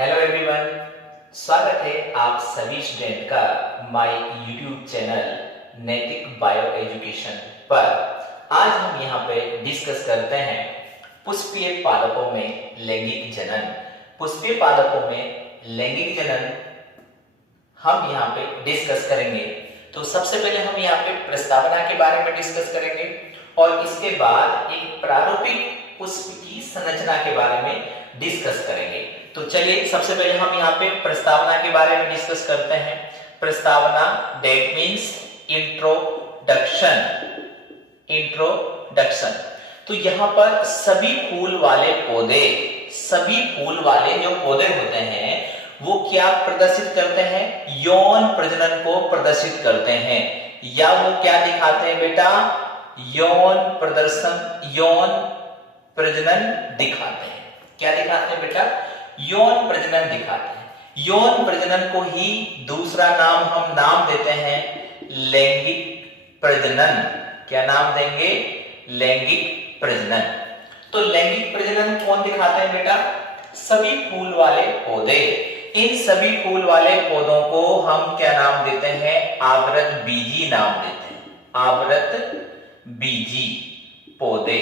Hello everyone, स्वागत है आप सभी स्टूडेंट का माय यूट्यूब चैनल नैतिक बायो एजुकेशन पर। आज हम यहाँ पे डिस्कस करते हैं पुष्पीय पादपों में लैंगिक जनन। पुष्पीय पादपों में लैंगिक जनन हम यहाँ पे डिस्कस करेंगे। तो सबसे पहले हम यहाँ पे प्रस्तावना के बारे में डिस्कस करेंगे और इसके बाद एक प्रारूपिक पुष्प की संरचना के बारे में डिस्कस करेंगे। तो चलिए सबसे पहले हम यहाँ पे प्रस्तावना के बारे में डिस्कस करते हैं। प्रस्तावना दैट मीन्स इंट्रोडक्शन। इंट्रोडक्शन तो यहाँ पर सभी फूल वाले जो पौधे होते हैं वो क्या प्रदर्शित करते हैं? यौन प्रजनन को प्रदर्शित करते हैं। या वो क्या दिखाते हैं बेटा? यौन प्रजनन दिखाते हैं। क्या दिखाते हैं बेटा? यौन प्रजनन दिखाते हैं। यौन प्रजनन को ही दूसरा हम नाम देते हैं लैंगिक प्रजनन। क्या नाम देंगे? लैंगिक प्रजनन। तो लैंगिक प्रजनन कौन दिखाते हैं बेटा? सभी फूल वाले पौधे। इन सभी फूल वाले पौधों को हम क्या नाम देते हैं? आवृतबीजी नाम देते हैं। आवृतबीजी पौधे।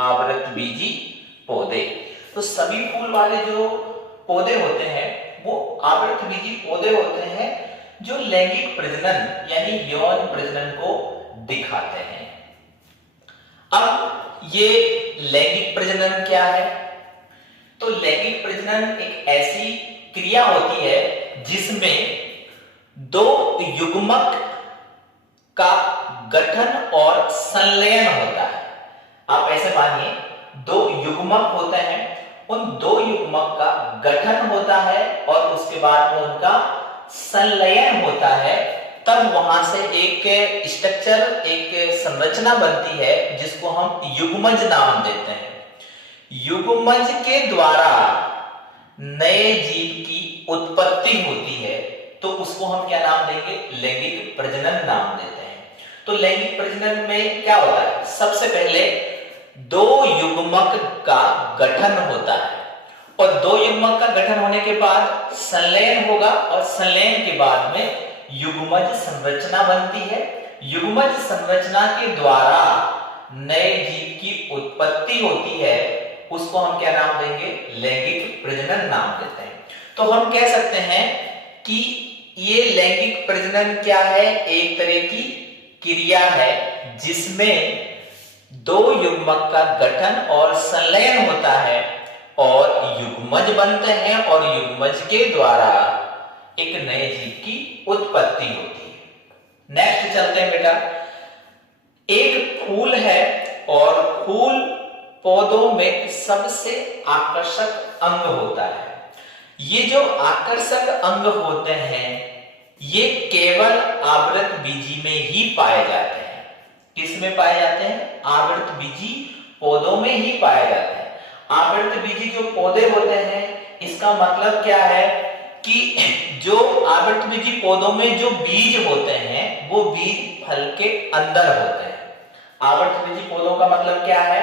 आवृतबीजी पौधे। तो सभी फूल वाले जो पौधे होते हैं वो आवृतबीजी पौधे होते हैं जो लैंगिक प्रजनन यानी यौन प्रजनन को दिखाते हैं। अब ये लैंगिक प्रजनन क्या है? तो लैंगिक प्रजनन एक ऐसी क्रिया होती है जिसमें दो युग्मक का गठन और संलयन होता है। आप ऐसे मानिए, दो युग्मक होते हैं, उन दो युग्मक का गठन होता है और उसके बाद में उनका संलयन होता है। तब वहां से एक स्ट्रक्चर, एक संरचना बनती है जिसको हम युग्मज नाम देते हैं। युग्मज के द्वारा नए जीव की उत्पत्ति होती है तो उसको हम क्या नाम देंगे? लैंगिक प्रजनन नाम देते हैं। तो लैंगिक प्रजनन में क्या होता है? सबसे पहले दो युग्मक का गठन होता है और दो युग्मक का गठन होने के बाद संलयन होगा और संलयन के बाद में युग्मज संरचना बनती है। युग्मज संरचना के द्वारा नए जीव की उत्पत्ति होती है, उसको हम क्या नाम देंगे? लैंगिक प्रजनन नाम देते हैं। तो हम कह सकते हैं कि ये लैंगिक प्रजनन क्या है? एक तरह की क्रिया है जिसमें दो युग्मक का गठन और संलयन होता है और युग्मज बनते हैं और युग्मज के द्वारा एक नए जीव की उत्पत्ति होती है। नेक्स्ट चलते हैं बेटा। एक फूल है और फूल पौधों में सबसे आकर्षक अंग होता है। ये जो आकर्षक अंग होते हैं ये केवल आवृतबीजी में ही पाए जाते हैं। किसमें पाए जाते हैं? आवृतबीजी पौधों में ही पाए जाते हैं। आवृतबीजी जो पौधे होते हैं इसका मतलब क्या है कि जो आवृतबीजी पौधों में जो बीज होते हैं वो बीज फल के अंदर होते हैं। आवृतबीजी पौधों का मतलब क्या है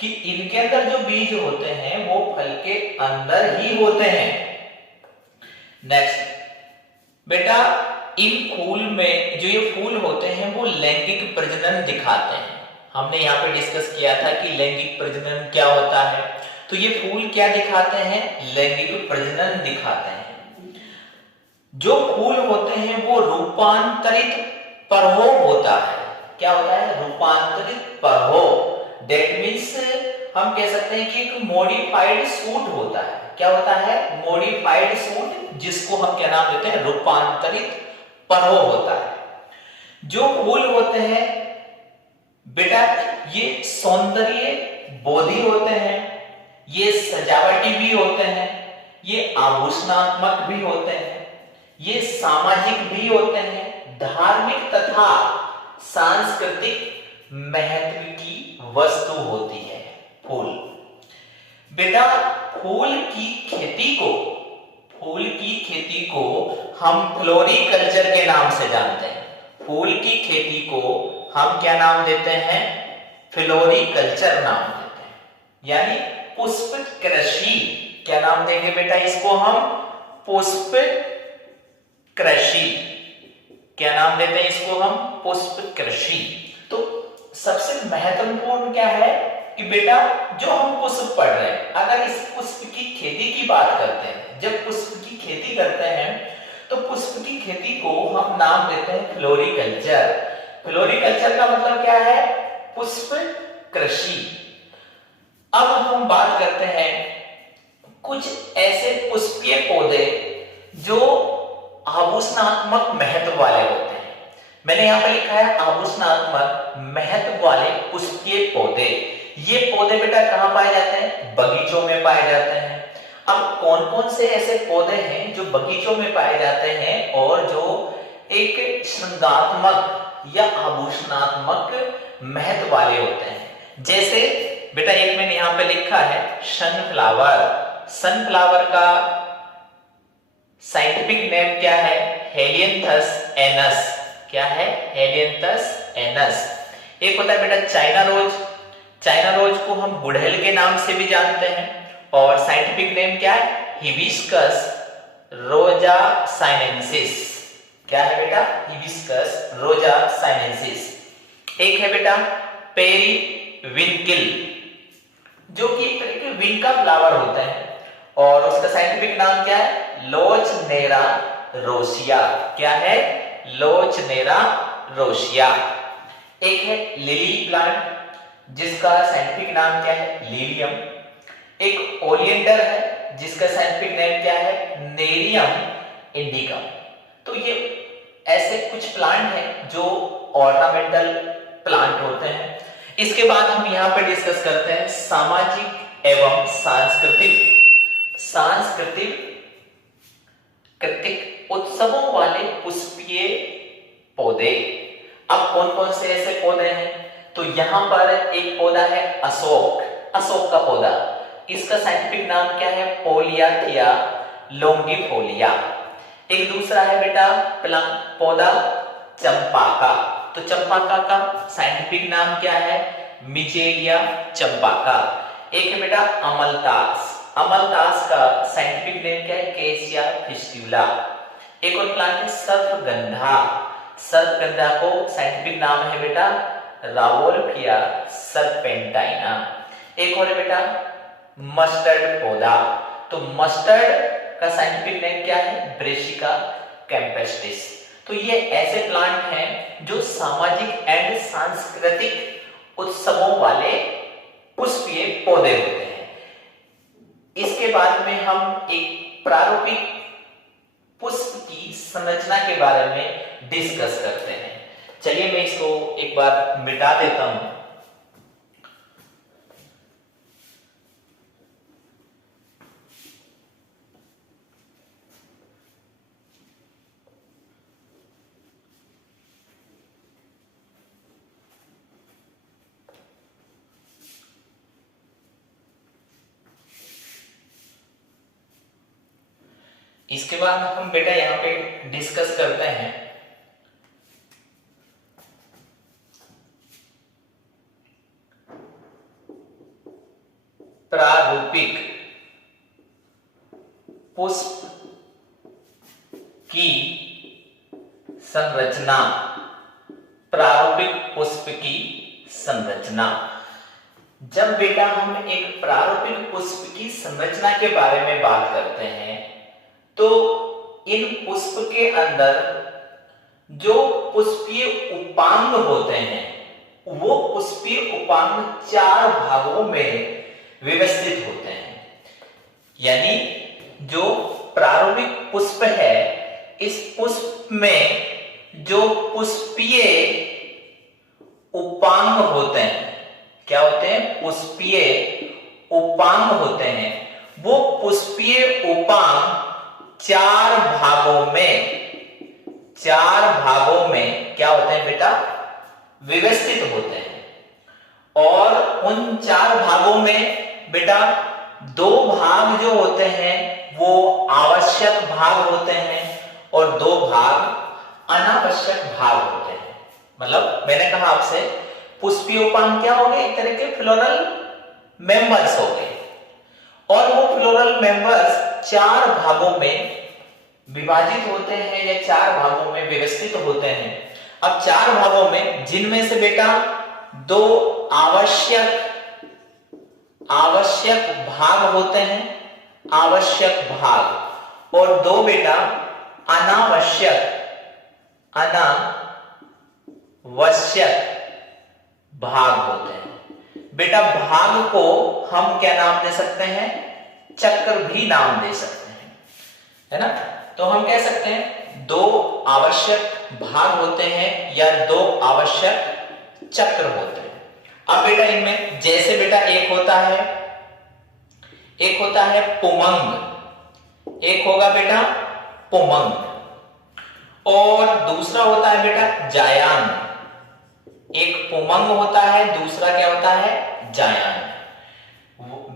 कि इनके अंदर जो बीज होते हैं वो फल के अंदर ही होते हैं। नेक्स्ट बेटा, इन फूल में जो ये फूल होते हैं वो लैंगिक प्रजनन दिखाते हैं। हमने यहाँ पे डिस्कस किया था कि लैंगिक प्रजनन क्या होता है। तो ये फूल क्या दिखाते हैं? लैंगिक प्रजनन दिखाते हैं। जो फूल होते हैं वो रूपांतरित परहो होता है। क्या होता है? रूपांतरित परहो। दैट मीन्स हम कह सकते हैं कि एक मॉडिफाइड सूट होता है। क्या होता है? मॉडिफाइड सूट, जिसको हम क्या नाम देते हैं? रूपांतरित परहो होता है। जो फूल होते हैं बेटा ये सौंदर्य बोधी होते हैं, ये सजावटी भी होते हैं, ये आभूषणात्मक भी होते हैं, ये सामाजिक भी होते हैं, धार्मिक तथा सांस्कृतिक महत्व की वस्तु होती है फूल। बेटा फूल की खेती को हम फ्लोरिकल्चर के नाम से जानते हैं। फूल की खेती को हम क्या नाम देते हैं? फ्लोरिकल्चर नाम देते हैं, यानी पुष्प कृषि। क्या नाम नाम देंगे बेटा इसको हम? पुष्प कृषि। क्या नाम देते हैं इसको हम? पुष्प कृषि। तो सबसे महत्वपूर्ण क्या है कि बेटा जो हम पुष्प पढ़ रहे हैं, अगर इस पुष्प की खेती की बात करते हैं, जब पुष्प की खेती करते हैं तो पुष्प की खेती को हम नाम देते हैं फ्लोरिकल्चर। फ्लोरिकल्चर का मतलब क्या है? पुष्प कृषि। अब हम बात करते हैं कुछ ऐसे पुष्पीय पौधे जो आभूषणात्मक महत्व वाले होते हैं। मैंने यहां पर लिखा है आभूषणात्मक महत्व वाले पुष्पीय पौधे। ये पौधे बेटा कहां पाए जाते हैं? बगीचों में पाए जाते हैं। अब कौन कौन से ऐसे पौधे हैं जो बगीचों में पाए जाते हैं और जो एक श्रृंगात्मक या आभूषणात्मक महत्व वाले होते हैं? जैसे बेटा एक मैंने यहां पे लिखा है सनफ्लावर। सनफ्लावर का साइंटिफिक नेम क्या है? Helianthus anus. क्या है? Helianthus anus. एक होता है बेटा चाइना रोज। चाइना रोज को हम गुड़हल के नाम से भी जानते हैं और साइंटिफिक नेम क्या है? हिबिस्कस रोजा साइनेंसिस। क्या है बेटा? हिबिस्कस रोजा साइनेंसिस। एक है बेटा पेरीविंकिल, जो कि एक तरह के विंक का फ्लावर होता है और उसका साइंटिफिक नाम क्या है? लोचनेरा रोसिया। क्या है? लोचनेरा रोसिया। एक है लिली प्लांट जिसका साइंटिफिक नाम क्या है? लिलियम। एक ओलिएंडर है जिसका साइंटिफिक नेम क्या है? नेरियम इंडिकम। तो ये ऐसे कुछ प्लांट हैं जो ऑर्नामेंटल प्लांट होते हैं। इसके बाद हम यहां पे डिस्कस करते हैं सामाजिक एवं सांस्कृतिक उत्सवों वाले पुष्पीय पौधे। अब कौन कौन से ऐसे पौधे हैं? तो यहां पर एक पौधा है अशोक। अशोक का पौधा, इसका साइंटिफिक नाम क्या है? पोलियाथिया लोंगिफोलिया। एक दूसरा है बेटा पौधा चंपाका। तो चंपाका का साइंटिफिक नाम क्या है? मिजेलिया चंपाका। एक है बेटा अमलतास। अमलतास का साइंटिफिक नेम क्या है? केसिया फिस्टुला। एक और प्लांट है सर्पगंधा। सर्पगंधा को साइंटिफिक नाम है बेटा रावोल्फिया सर्पेंटाइना। एक और है बेटा मस्टर्ड पौधा। तो मस्टर्ड का साइंटिफिक नेम क्या है? ब्रेसिका कैम्पेस्टिस। तो ये ऐसे प्लांट हैं जो सामाजिक एंड सांस्कृतिक उत्सवों वाले पुष्पीय पौधे होते हैं। इसके बाद में हम एक प्रारूपिक पुष्प की संरचना के बारे में डिस्कस करते हैं। चलिए मैं इसको एक बार मिटा देता हूं। इसके बाद हम बेटा यहां पे डिस्कस करते हैं प्रारूपिक पुष्प की संरचना। प्रारूपिक पुष्प की संरचना। जब बेटा हम एक प्रारूपिक पुष्प की संरचना के बारे में बात करते हैं तो इन पुष्प के अंदर जो पुष्पीय उपांग होते हैं वो पुष्पीय उपांग 4 भागों में व्यवस्थित होते हैं। यानी जो प्रारूपिक पुष्प है, इस पुष्प में जो पुष्पीय उपांग होते हैं, क्या होते हैं? पुष्पीय उपांग होते हैं। वो पुष्पीय उपांग 4 भागों में क्या होते हैं बेटा? व्यवस्थित होते हैं। और उन 4 भागों में बेटा 2 भाग जो होते हैं वो आवश्यक भाग होते हैं और 2 भाग अनावश्यक भाग होते हैं। मतलब मैंने कहा आपसे पुष्पीय उपांग क्या हो गए? एक तरह के फ्लोरल मेंबर्स हो गए और वो फ्लोरल टोटल मेंबर्स 4 भागों में विभाजित होते हैं या 4 भागों में व्यवस्थित होते हैं। अब 4 भागों में जिनमें से बेटा 2 आवश्यक भाग होते हैं, आवश्यक भाग, और 2 बेटा अनावश्यक भाग होते हैं। बेटा भाग को हम क्या नाम दे सकते हैं? चक्र भी नाम दे सकते हैं, है ना। तो हम कह सकते हैं 2 आवश्यक भाग होते हैं या 2 आवश्यक चक्र होते हैं। अब बेटा इनमें जैसे बेटा एक होता है पुमंग, एक होगा बेटा पुमंग, और दूसरा होता है बेटा जायांग। एक पुमंग होता है, दूसरा क्या होता है? जायांग।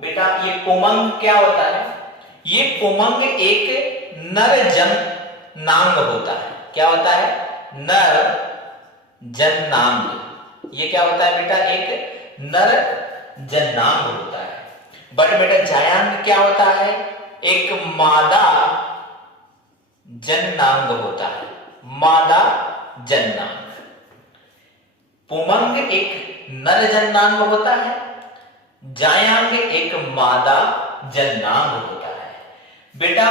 बेटा ये पुमंग क्या होता है? ये पुमंग एक नर जननांग होता है। क्या होता है? नर जननांग। ये क्या होता है बेटा? एक नर जननांग होता है। बट बेटा जायांग क्या होता है? एक मादा जननांग होता है, मादा जननांग। पुमंग एक नर जननांग होता है, जायांग एक मादा जननांग होता है। बेटा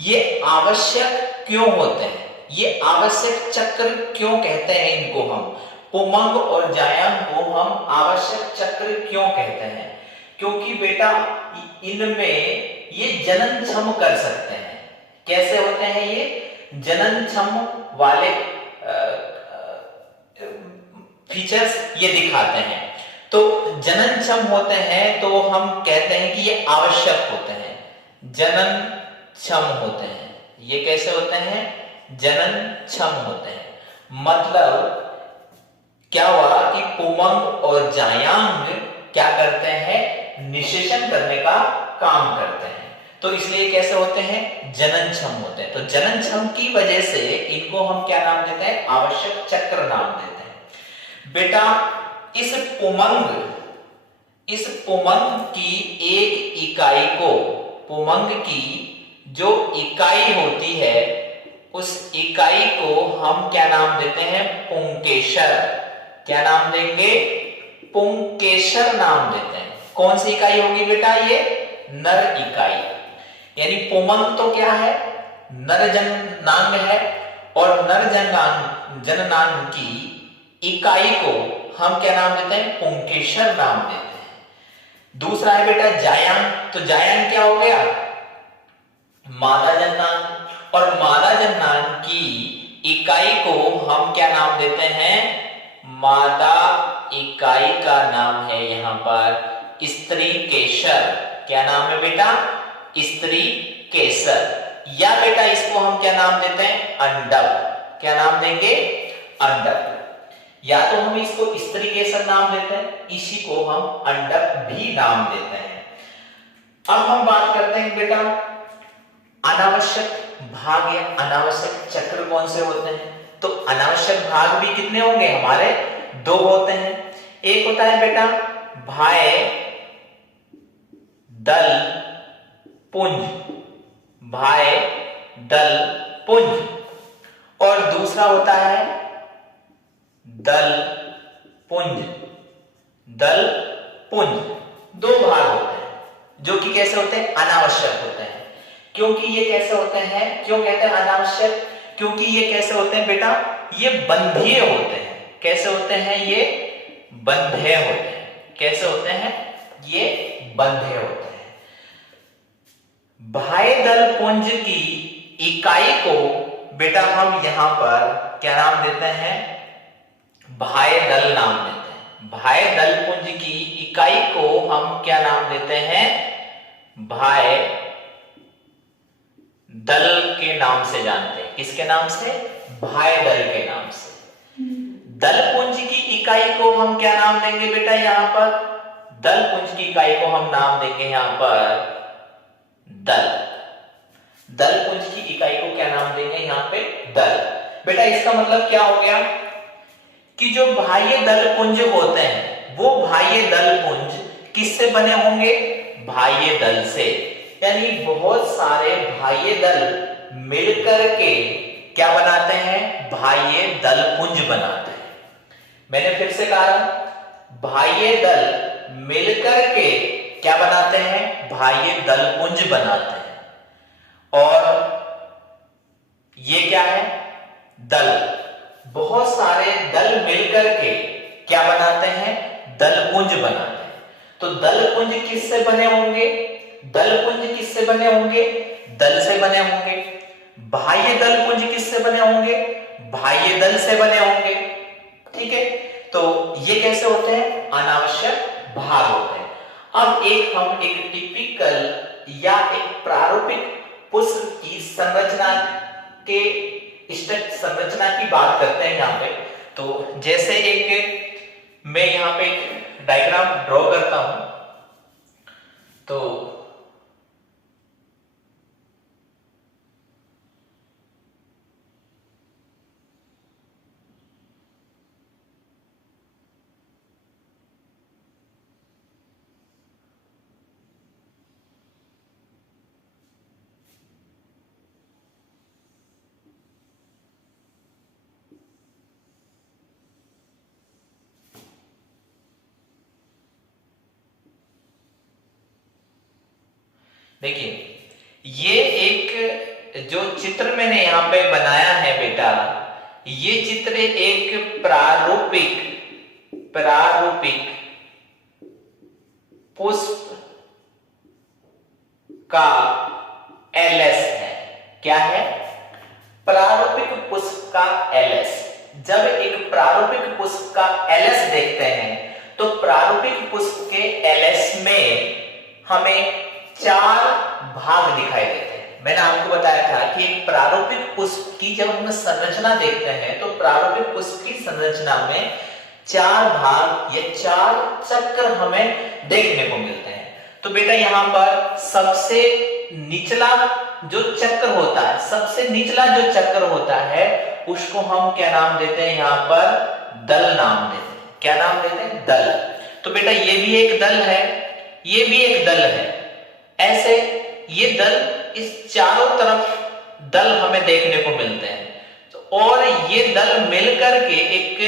ये आवश्यक क्यों होते हैं? ये आवश्यक चक्र क्यों कहते हैं इनको हम? पुमंग और जायांग को हम आवश्यक चक्र क्यों कहते हैं? क्योंकि बेटा इनमें ये जननक्षम कर सकते हैं। कैसे होते हैं ये? जननक्षम वाले फीचर्स ये दिखाते हैं। तो जननक्षम होते हैं तो हम कहते हैं कि ये आवश्यक होते हैं, जननक्षम होते हैं। ये कैसे होते हैं? जननक्षम होते हैं। मतलब क्या हुआ कि पुमंग और जायांग क्या करते हैं? निषेचन करने का काम करते हैं। तो इसलिए कैसे होते हैं? जननक्षम होते हैं। तो जननक्षम की वजह से इनको हम क्या नाम देते हैं? आवश्यक चक्र नाम देते हैं। बेटा इस पुमंग की एक इकाई को, पुमंग की जो इकाई होती है उस इकाई को हम क्या नाम देते हैं? पुंकेसर। क्या नाम देंगे? पुंकेसर नाम देते हैं। कौन सी इकाई होगी बेटा? ये नर इकाई। यानी पुमंग तो क्या है? नर जननांग है, और नर जननांग की इकाई को हम क्या नाम देते हैं? पुंकेसर नाम देते हैं। दूसरा है बेटा जायांग। तो जायांग क्या हो गया? मादा जननांग, और मादा जननांग की इकाई को हम क्या नाम देते हैं? मादा इकाई का नाम है यहां पर स्त्री केसर। क्या नाम है बेटा? स्त्री केसर। या बेटा इसको हम क्या नाम देते हैं? अंडक। क्या नाम देंगे? अंडक। या तो हम इसको स्त्री केसर नाम देते हैं, इसी को हम अंडक भी नाम देते हैं। अब हम बात करते हैं बेटा अनावश्यक भाग या अनावश्यक चक्र कौन से होते हैं। तो अनावश्यक भाग भी कितने होंगे? हमारे 2 होते हैं। एक होता है बेटा भाय दल पुंज, भाय दल पुंज, और दूसरा होता है दल पुंज। दल पुंज 2 भाग होते हैं जो कि कैसे होते हैं? अनावश्यक होते हैं। क्योंकि ये कैसे होते हैं? क्यों कहते हैं अनावश्यक? क्योंकि ये कैसे होते हैं बेटा? ये बंधेय होते हैं। कैसे होते हैं? ये बंधेय होते हैं। कैसे होते हैं? ये बंधेय होते हैं। भाय दल पुंज की इकाई को बेटा हम यहां पर क्या नाम देते हैं? भाय दल नाम देते हैं। भाय दल पुंज की इकाई को हम क्या नाम देते हैं? भाय दल के नाम से जानते हैं। किसके नाम से? भाय दल के नाम से। दल पुंज की इकाई को हम क्या नाम देंगे बेटा? यहां पर दल पुंज की इकाई को हम नाम देंगे यहां पर दल। दल पुंज की इकाई को क्या नाम देंगे? यहां पे दल। बेटा इसका मतलब क्या हो गया कि जो बाह्य दल पुंज होते हैं वो बाह्य दल पुंज किससे बने होंगे? बाह्य दल से। यानी बहुत सारे बाह्य दल मिलकर के क्या बनाते हैं, बाह्य दल पुंज बनाते हैं। मैंने फिर से कहा, बाह्य दल मिलकर के क्या बनाते हैं, बाह्य दल पुंज बनाते हैं। और ये क्या है, दल, बहुत सारे दल मिलकर के क्या बनाते हैं, दल पुंज बनाते हैं। तो दल पुंज किससे बने होंगे, दल पुंज किससे बने होंगे, दल से बने होंगे। बाह्य दल पुंज किससे बने होंगे, बाह्य दल से बने होंगे। ठीक है, तो ये कैसे होते हैं, अनावश्यक भाग होते हैं। अब हम एक टिपिकल या एक प्रारूपिक पुष्प की संरचना के संरचना की बात करते हैं यहां पे। तो जैसे मैं यहां पे एक डायग्राम ड्रॉ करता हूं। तो देखिए, ये एक जो चित्र मैंने यहां पे बनाया है बेटा, ये चित्र एक प्रारूपिक पुष्प का एलएस है। क्या है, प्रारूपिक पुष्प का एलएस। जब एक प्रारूपिक पुष्प का एलएस देखते हैं तो प्रारूपिक पुष्प के एलएस में हमें 4 भाग दिखाई देते हैं। मैंने आपको बताया था कि एक प्रारूपिक पुष्प की जब हम संरचना देखते हैं तो प्रारूपिक पुष्प की संरचना में 4 भाग या 4 चक्र हमें देखने को मिलते हैं। तो बेटा यहां पर सबसे निचला जो चक्र होता है, सबसे निचला जो चक्र होता है उसको हम क्या नाम देते हैं, यहां पर दल नाम देते हैं। क्या नाम देते हैं, दल। तो बेटा ये भी एक दल है, ये भी एक दल है। ऐसे ये दल, इस चारों तरफ दल हमें देखने को मिलते हैं। तो और ये दल मिलकर के एक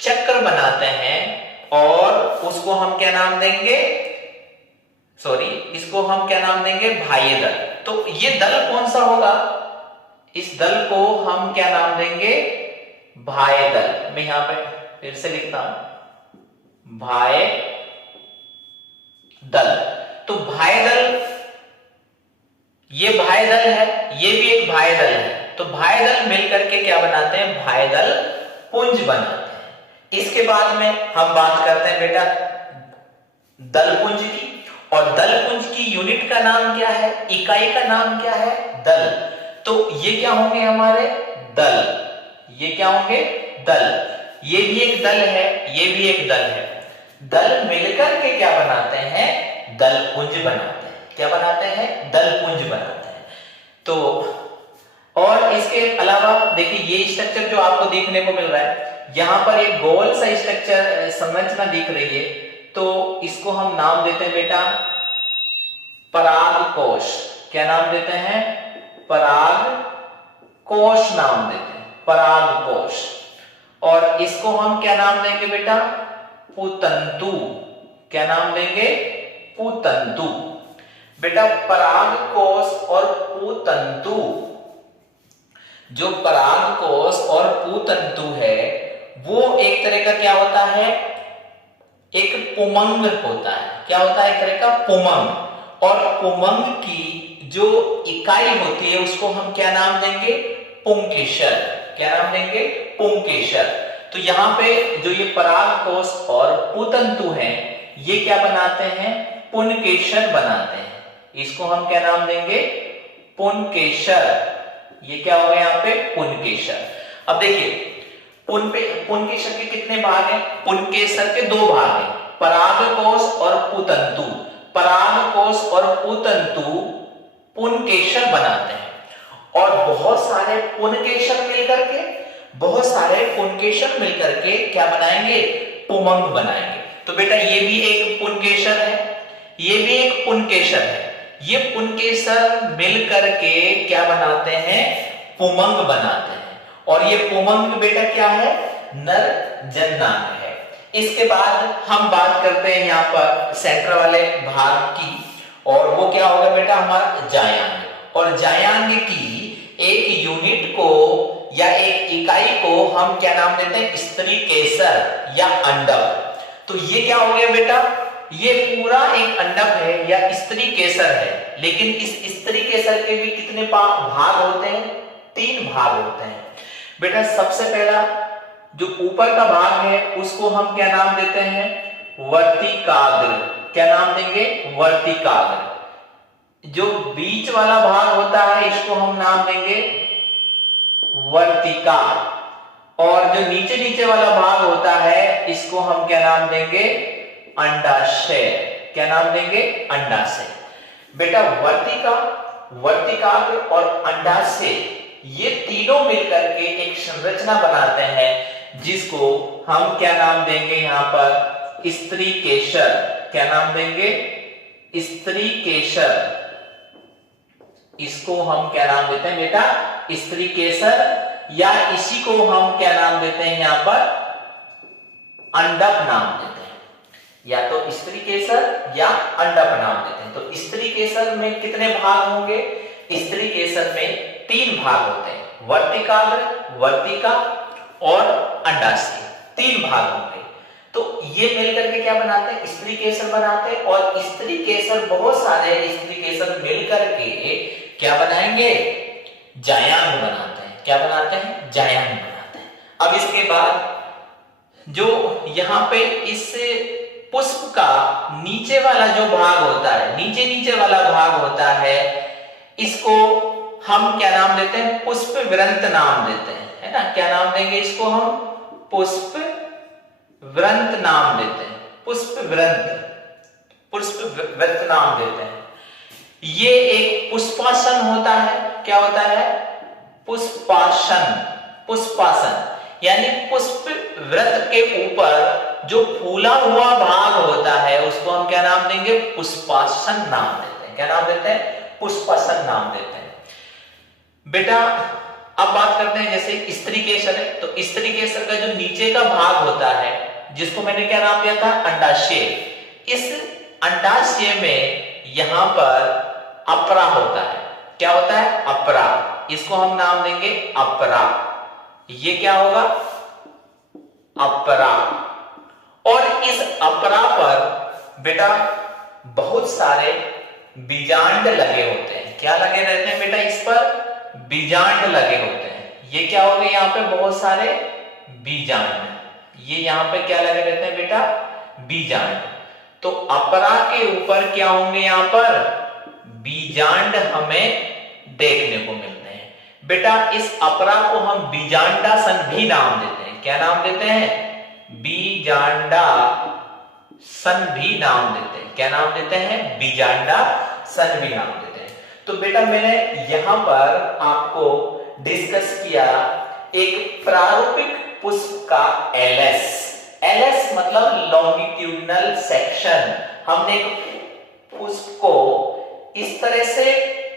चक्र बनाते हैं और उसको हम क्या नाम देंगे, इसको हम क्या नाम देंगे, बाह्य दल। तो ये दल कौन सा होगा, इस दल को हम क्या नाम देंगे, बाह्य दल। मैं यहां पे फिर से लिखता हूं, बाह्य दल। तो बाह्य दल, ये बाह्य दल है, ये भी एक बाह्य दल है। तो बाह्य दल मिलकर के क्या बनाते हैं, बाह्य दल पुंज बनाते हैं। इसके बाद में हम बात करते हैं बेटा दल पुंज की। और दल पुंज की यूनिट का नाम क्या है, इकाई का नाम क्या है, दल। तो ये क्या होंगे हमारे, दल। ये क्या होंगे, दल। ये भी एक दल है, ये भी एक दल है। दल मिलकर के क्या बनाते हैं, दल पुंज बनाते हैं। क्या बनाते हैं, दल पुंज बनाते हैं। तो और इसके अलावा देखिए, ये स्ट्रक्चर जो आपको देखने को मिल रहा है, यहां पर एक गोल सा स्ट्रक्चर संरचना दिख रही है। तो इसको हम नाम देते हैं बेटा परागकोश। क्या नाम देते हैं, परागकोश नाम देते हैं, परागकोश। और इसको हम क्या नाम देंगे बेटा, पुतंतु। क्या नाम देंगे, पुतंतु। बेटा परागकोश और पुतंतु, जो परागकोश और पुतंतु है वो एक तरह का क्या होता है, एक पुमंग होता है। क्या होता है, एक तरह का पुमंग। और पुमंग की जो इकाई होती है उसको हम क्या नाम देंगे, पुंकेसर। क्या नाम देंगे, पुंकेसर। तो यहां पे जो ये परागकोश और पुतंतु हैं ये क्या बनाते हैं, पुंकेसर बनाते हैं। इसको हम क्या नाम देंगे, पुंकेसर। ये क्या होगा यहाँ पे, पुंकेसर। अब देखिए पुंकेसर के कितने भाग हैं, पुंकेसर के 2 भाग हैं, परागकोश और पुतंतु। परागकोश और पुतंतु पुंकेसर बनाते हैं। और बहुत सारे पुंकेसर मिलकर के क्या बनाएंगे, पुमंग बनाएंगे। तो बेटा ये भी एक पुंकेसर है, ये भी एक पुंकेसर है, ये पुंकेसर मिल करके क्या बनाते हैं, पुमंग बनाते हैं। और ये पुमंग बेटा क्या है, नर जननांग है। इसके बाद हम बात करते हैं यहाँ पर सेंटर वाले भाग की, और वो क्या होगा बेटा, हमारा जायांग। और जायांग की एक यूनिट को या एक इकाई को हम क्या नाम देते हैं, स्त्री केसर या अंडक। तो ये क्या हो गया बेटा, ये पूरा एक अंडक है या स्त्री केसर है। लेकिन इस स्त्री केसर के भी कितने भाग होते हैं, 3 भाग होते हैं बेटा। सबसे पहला जो ऊपर का भाग है उसको हम क्या नाम देते हैं, वर्तिकाग्र। क्या नाम देंगे, वर्तिकाग्र। जो बीच वाला भाग होता है इसको हम नाम देंगे वर्तिका, और जो नीचे नीचे वाला भाग होता है इसको हम क्या नाम देंगे, अंडाशय। क्या नाम देंगे, अंडाशय। बेटा वर्तिका, वर्तिकाग्र और अंडाशय ये तीनों मिलकर के एक संरचना बनाते हैं जिसको हम क्या नाम देंगे, यहां पर स्त्री केसर। क्या नाम देंगे, स्त्री केसर। इसको हम क्या नाम देते हैं बेटा, स्त्री केसर, या इसी को हम क्या नाम देते हैं यहां पर, अंडक नाम देते हैं। या तो स्त्री केसर या अंडक नाम देते हैं। तो स्त्री केसर में कितने भाग होंगे, स्त्री केसर में 3 भाग होते हैं, वर्तिकाग्र, वर्तिका और अंडाशय। 3 भाग होंगे। तो ये मिलकर के क्या बनाते हैं, स्त्री केसर बनाते हैं। और स्त्री केसर, बहुत सारे स्त्री केसर मिलकर के क्या बनाएंगे, जायांग बनाते हैं। क्या बनाते हैं, जायांग बनाते हैं। अब इसके बाद जो यहां पे इस पुष्प का नीचे वाला जो भाग होता है, नीचे नीचे वाला भाग होता है, इसको हम क्या नाम देते हैं, पुष्प वृंत नाम देते हैं, है ना। क्या नाम देंगे इसको हम, पुष्प वृंत नाम देते हैं, पुष्प वृंत, पुष्प वृंत नाम देते हैं। ये एक पुष्पासन होता है। क्या होता है, पुष्पासन, पुष्पासन यानी पुष्प वृत्त के ऊपर जो फूला हुआ भाग होता है उसको हम क्या नाम देंगे, पुष्पासन नाम देते हैं। क्या नाम देते हैं, पुष्पासन नाम देते हैं। बेटा अब बात करते हैं, जैसे स्त्री केसर है तो स्त्री केसर का जो नीचे का भाग होता है जिसको मैंने क्या नाम दिया था, अंडाशय। इस अंडाशय में यहां पर अपरा होता है। क्या होता है, अपरा। इसको हम नाम देंगे अपरा। ये क्या होगा, अपरा। और इस अपरा पर बेटा बहुत सारे बीजांड लगे होते हैं। क्या लगे रहते हैं बेटा, इस पर बीजांड लगे होते हैं। ये क्या हो गए, यहां पे बहुत सारे बीजांड। ये यहां पे क्या लगे रहते हैं बेटा, बीजांड। तो अपरा के ऊपर क्या होंगे, यहां पर बीजांड हमें देखने को मिलते हैं। बेटा इस अपरा को हम बीजांडासन भी नाम देते हैं। क्या नाम देते हैं, बीजांडासन भी नाम देते हैं। क्या नाम देते हैं, बीजांडासन भी नाम देते हैं। तो बेटा मैंने यहां पर आपको डिस्कस किया एक प्रारूपिक पुष्प का एलएस। एलएस मतलब लॉन्गिट्यूडिनल सेक्शन। हमने पुष्प को इस तरह से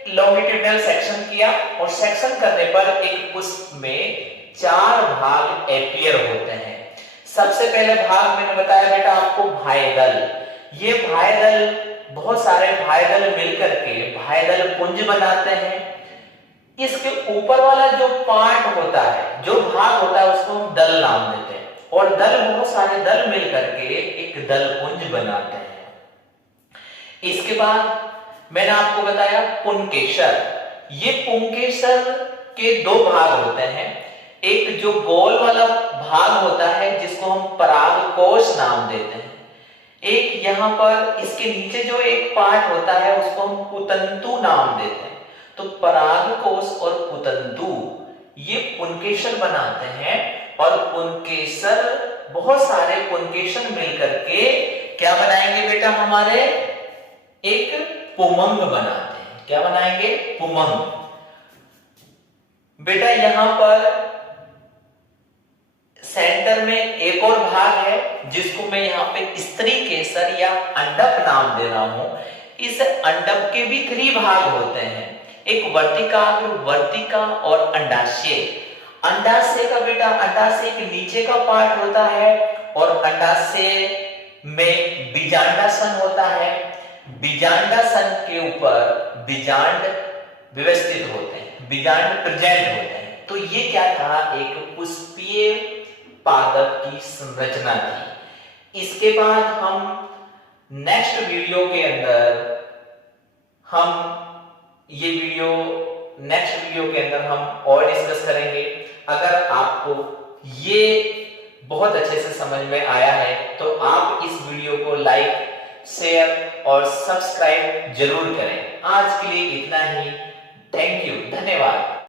लॉन्गिट्यूडिनल सेक्शन किया, और सेक्शन करने पर एक पुष्प में 4 भाग अपीयर होते हैं। सबसे पहले भाग मैंने बताया बेटा आपको, भायदल। ये भायदल, बहुत सारे भायदल मिलकर के भायदल पुंज बनाते हैं। इसके ऊपर वाला जो पार्ट होता है, जो भाग होता है, उसको हम दल नाम देते हैं। और दल, बहुत सारे दल मिलकर के एक दल पुंज बनाते हैं। इसके बाद मैंने आपको बताया पुंकेसर। ये पुंकेसर के 2 भाग होते हैं। एक जो गोल वाला भाग होता है जिसको हम परागकोश नाम देते हैं। एक यहां पर इसके नीचे जो एक पार्ट होता है उसको हम पुतंतु नाम देते हैं। तो परागकोश और पुतंतु ये पुंकेसर बनाते हैं। और पुंकेसर, बहुत सारे पुंकेसर मिलकर के क्या बनाएंगे बेटा, हमारे एक पुमंग बनाते हैं। क्या बनाएंगे, पुमंग। बेटा यहां पर सेंटर में एक और भाग है जिसको मैं यहां पे स्त्री केसर या अंडक नाम दे रहा हूं। इस अंडक के भी 3 भाग होते हैं, एक वर्तिका और अंडाशय। अंडाशय का बेटा, अंडाशय के नीचे का पार्ट होता है और अंडाशय में बीजांडासन होता है। बीजांडासन के ऊपर बीजांड व्यवस्थित होते हैं, बीजांड प्रेजेंट होते हैं। तो ये क्या था, एक पुष्पीय पादप की संरचना थी। इसके बाद हम नेक्स्ट वीडियो के अंदर हम और डिस्कस करेंगे। अगर आपको ये बहुत अच्छे से समझ में आया है तो आप इस वीडियो को लाइक, शेयर और सब्सक्राइब जरूर करें। आज के लिए इतना ही। थैंक यू, धन्यवाद।